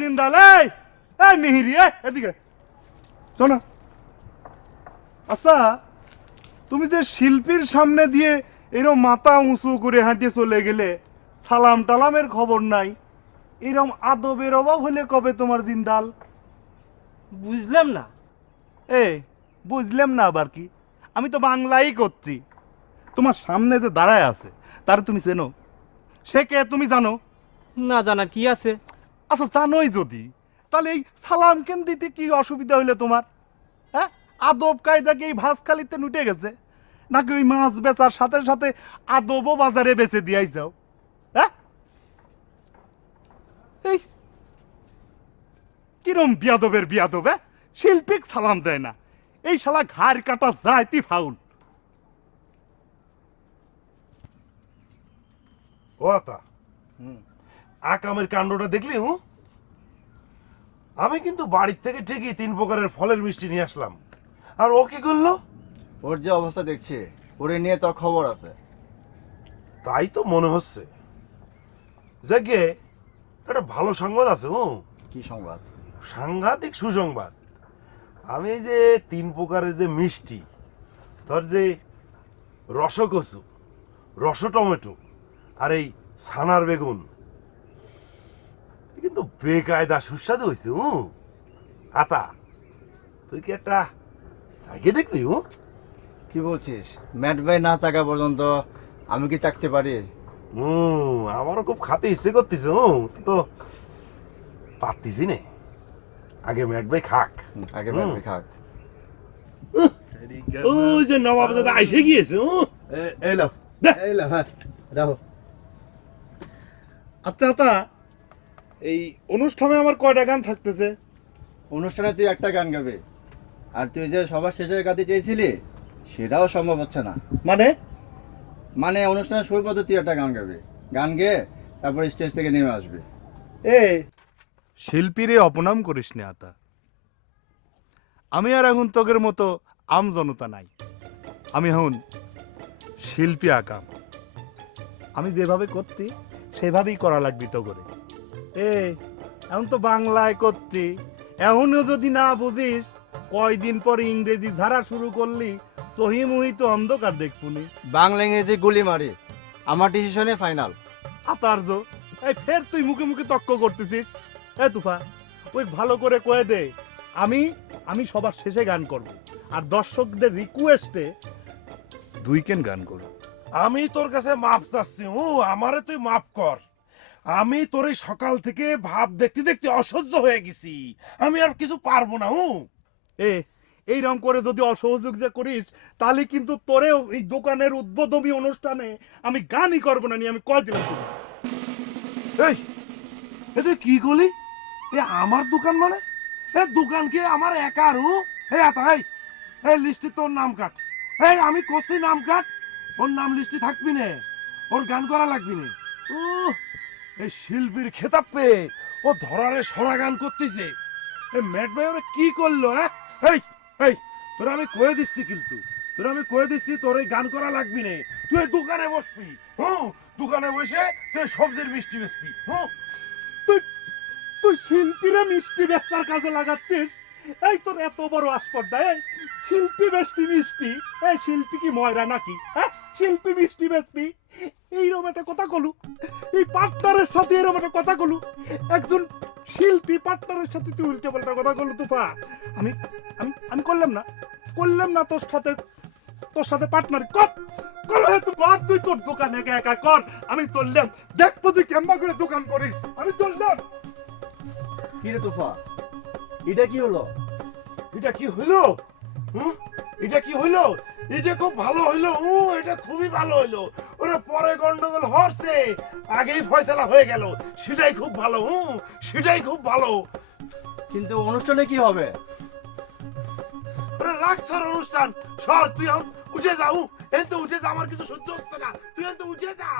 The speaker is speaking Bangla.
জিন্দাল এই মিহিরি এদিকে শোনো। আচ্ছা তুমি যে শিল্পীর সামনে দিয়ে এরকম মাথা উঁচু করে হাঁটিয়ে চলে গেলে, সালাম টালামের খবর নাই, এরকম আদবের অভাব হলে কবে তোমার জিন্দাল? বুঝলাম না। বুঝলাম না আবার কি? আমি তো বাংলাই করছি। তোমার সামনে যে দাঁড়ায় আছে তার তুমি চেনো? সে কে তুমি জানো? না জানার কি আছে? আচ্ছা জানোই যদি, তাহলে এই সালাম কেন দিতে কি অসুবিধা হইলে তোমার? হ্যাঁ, আদব কায়দা কি এই ভাঁজখালিতে নুটে গেছে নাকি ওই মাছ বেচার সাথে সাথে আদবও বাজারে বেচে দিয়াই যাও? হ্যাঁ, এই কিরম বিয়াদবের বিয়াদব! শিল্পীক সালাম দেয় না, এই শালা ঘাড় কাটা যাইতি ফাউল। ও আতা, আকামের কাণ্ডটা দেখলি? আমি কিন্তু বাড়ির থেকে ঠিকই 3 প্রকারের ফলের মিষ্টি নিয়ে আসলাম, আর ও কি করলো? ওর যে অবস্থা দেখছি, ওরে নিয়ে তোর খবর আছে। তাই তো মনে হচ্ছে। যাকে একটা ভালো সংবাদ আছে। কি সংবাদ? সাংঘাতিক সুসংবাদ। আমি এই যে 3 প্রকারের যে মিষ্টি, ধর যে রসকচু, রস টমেটো আর এই ছানার বেগুন, কিন্তু বেকায়দা সুস্বাদু হয়েছে। আতা, তুই কি একটা চাইকে দেখবি? কি বলছিস? ম্যাট ভাই না চাকা পর্যন্ত আমি কি চাকতে পারি? আমারও খুব খাতে ইচ্ছে করতেছে, কিন্তু পারতিছি নে। আগে ম্যাট ভাই খাক। আগে ম্যাট ভাই খাক। ওই যে নবাব দাদা আইসে গিয়েছে। এলো এলো, হ্যাঁ দেখো। আচ্ছা তা এই অনুষ্ঠানে আমার কয়টা গান থাকতেছে? অনুষ্ঠানে তুই একটা গান গাবে, আর তুই যে সবার শেষে গাতে চেয়েছিলি সেটাও সম্ভব হচ্ছে না। মানে অনুষ্ঠানের শুরু পর্যন্ত তুই একটা গান গাবে, গান গেয়ে তারপর স্টেজ থেকে নেমে আসবে। শিল্পীরে অপনাম করিস না আতা। আমি আর এখন তোগের মতো আম জনতা নাই, আমি এখন শিল্পী আকাম। আমি যেভাবে করছি সেভাবেই করা লাগবি তো করে। এখন তো বাংলায় করছি, এখনও যদি না বুঝিস, কয়দিন পরে ইংরেজি ধারা শুরু করলি সহিমুহি তো অন্ধকার দেখবুনি। বাংলা ইংরেজি গুলি মারি, আমার ডিসিশনে ফাইনাল। আতার্য, ফের তুই মুখে মুখে তক্ক করতেছিস। তুফা, ওই ভালো করে কয়ে দে আমি আমি সবার শেষে গান করব, আর দর্শকদের রিকোয়েস্টে 2 কেন গান করব। আমি তোর কাছে মাপ চাচ্ছি। আমারে তুই মাপ কর। আমি তোর এই সকাল থেকে ভাব দেখতে দেখতে অসহ্য হয়ে গেছি। আমি আর কিছু পারবো না। এইরকম করে যদি অসহযোগিতা করিস তাহলে কিন্তু তোরেও এই দোকানের উদ্বোধনী অনুষ্ঠানে আমি গানই করবো না, আমি কয় দিলাম তোকে। তুই কি করলি? আমার দোকান মানে দোকান কি আমার একার? লিস্টে তোর নাম কাট। আমি করছি নাম কাট, ওর নাম লিস্টে থাকবি না, ওর গান করা লাগবি না। এই শিল্পীর খেতাব পেয়ে ও ধরারে সরা গান করতেছে। ম্যাট ভাই ওরা কি করলো? তোরা আমি কয়ে দিচ্ছি, কিন্তু তোরা আমি কয়ে দিচ্ছি তোর এই গান করা লাগবি না। তুই দোকানে বসবি, দোকানে বসে তুই সবজির মিষ্টি বেচবি। তুই শিল্পীরা মিষ্টি বেচার কাজে লাগাচ্ছিস? এই তোর এত বড় আসপর্দা! শিল্পী বেচবি মিষ্টি? শিল্পী কি ময়রা নাকি? শিল্পী মিষ্টি বেচবি? এইরকম একটা কথা কলু? এই পার্টনারের সাথে এরকম একটা কথা কলু? একজন শিল্পী পার্টনারের সাথে তুই উল্টে পাল্টা কথা কলু তুফা? আমি আমি আমি করলাম না তোর সাথে পার্টনার কর। তুই তোর দোকান একা একা কর, আমি চললাম। দেখবো তুই কেমবা করে দোকান করিস, আমি চললাম। কি রে তুফা, এটা কি হলো? এটা কি হইলো? এটা কি হইলো? এটা খুব ভালো হইলো। এটা খুবই ভালো হইলো। ওরা পরে গন্ডগোল হচ্ছে, আগেই ফয়সালা হয়ে গেল, সেটাই খুব ভালো। সেটাই খুব ভালো। কিন্তু অনুষ্ঠানে কি হবে? ওরা রাখছর অনুষ্ঠান। সর, তুই উঠে যাও। এত উঠে যা, আমার কিছু সহ্য হচ্ছে না। তুই এত উঠে যা।